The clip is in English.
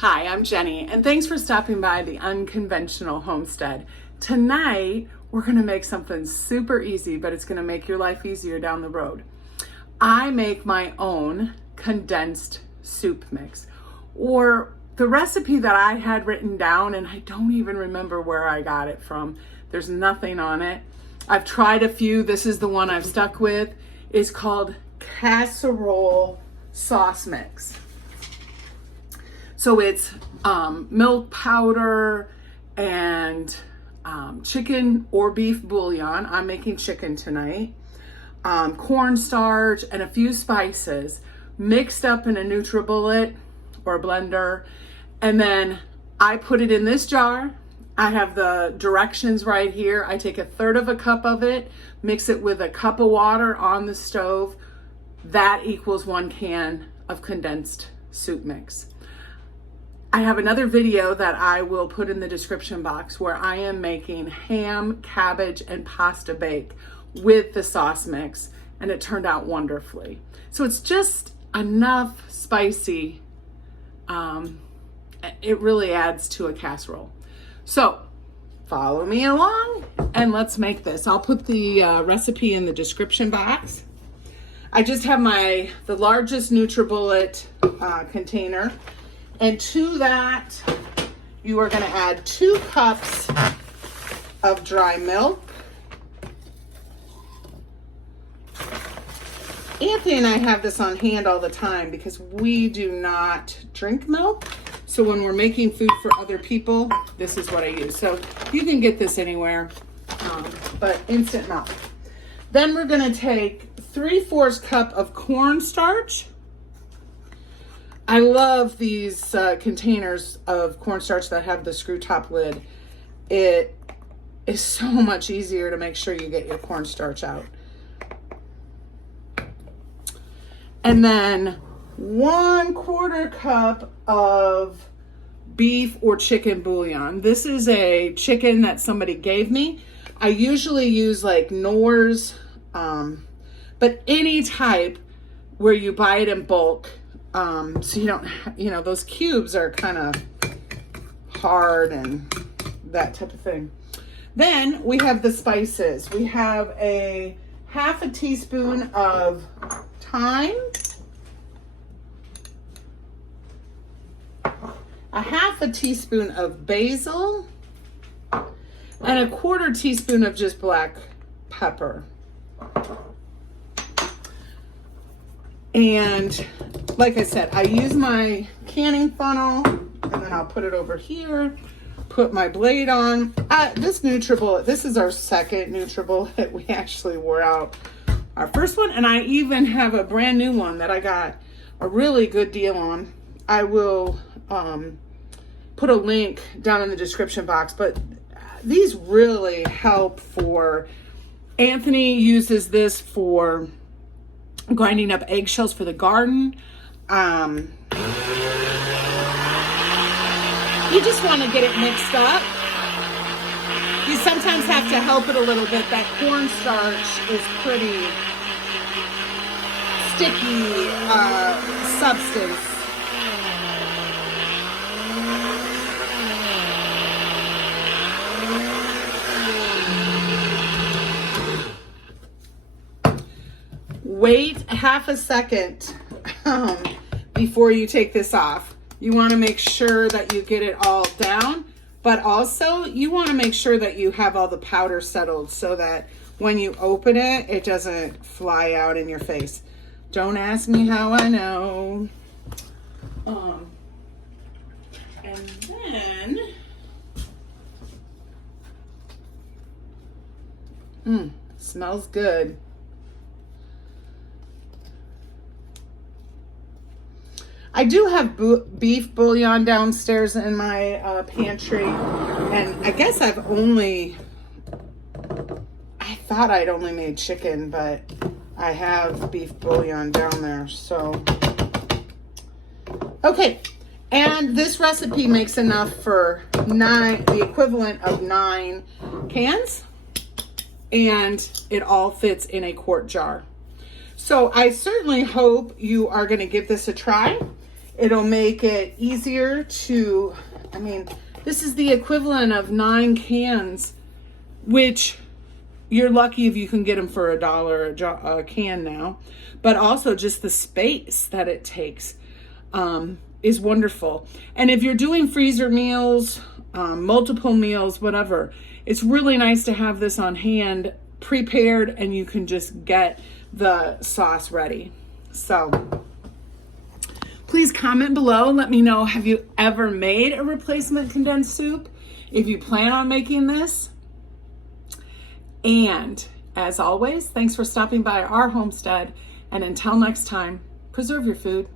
Hi, I'm Jenny, and thanks for stopping by the Unconventional Homestead. Tonight, we're gonna make something super easy, but it's gonna make your life easier down the road. I make my own condensed soup mix, or the recipe that I had written down, and I don't even remember where I got it from. There's nothing on it. I've tried a few. This is the one I've stuck with. It's called Casserole Sauce Mix. So it's milk powder and chicken or beef bouillon. I'm making chicken tonight. Cornstarch and a few spices mixed up in a NutriBullet or a blender. And then I put it in this jar. I have the directions right here. I take 1/3 cup of it, mix it with a cup of water on the stove. That equals 1 can of condensed soup mix. I have another video that I will put in the description box where I am making ham, cabbage, and pasta bake with the sauce mix, and it turned out wonderfully. So it's just enough spicy. It really adds to a casserole. So follow me along and let's make this. I'll put the recipe in the description box. I just have the largest NutriBullet container. And to that, you are going to add 2 cups of dry milk. Anthony and I have this on hand all the time because we do not drink milk. So when we're making food for other people, this is what I use. So you can get this anywhere, but instant milk. Then we're going to take 3/4 cup of cornstarch. I love these containers of cornstarch that have the screw top lid. It is so much easier to make sure you get your cornstarch out. And then 1/4 cup of beef or chicken bouillon. This is a chicken that somebody gave me. I usually use like Knorr's, but any type where you buy it in bulk. So you don't, those cubes are kind of hard and that type of thing. Then we have the spices. We have a 1/2 teaspoon of thyme, a 1/2 teaspoon of basil, and a 1/4 teaspoon of just black pepper. And like I said, I use my canning funnel, and then I'll put it over here, put my blade on. This NutriBullet, this is our second NutriBullet. We actually wore out our first one, and I even have a brand new one that I got a really good deal on. I will put a link down in the description box, but these really help for, Anthony uses this for grinding up eggshells for the garden. You just want to get it mixed up. You sometimes have to help it a little bit. That cornstarch is pretty sticky substance. Wait 1/2 second before you take this off. You want to make sure that you get it all down, but also you want to make sure that you have all the powder settled so that when you open it, it doesn't fly out in your face. Don't ask me how I know. And then, smells good. I do have beef bouillon downstairs in my pantry, and I guess I thought I'd only made chicken, but I have beef bouillon down there, so. Okay, and this recipe makes enough for the equivalent of 9 cans, and it all fits in a quart jar. So I certainly hope you are going to give this a try. It'll make it easier to, I mean, this is the equivalent of 9 cans, which you're lucky if you can get them for $1 a can now. But also just the space that it takes is wonderful. And if you're doing freezer meals, multiple meals, whatever, it's really nice to have this on hand, prepared, and you can just get the sauce ready. So please comment below. Let me know, have you ever made a replacement condensed soup? If you plan on making this. And as always, thanks for stopping by our homestead. And until next time, preserve your food.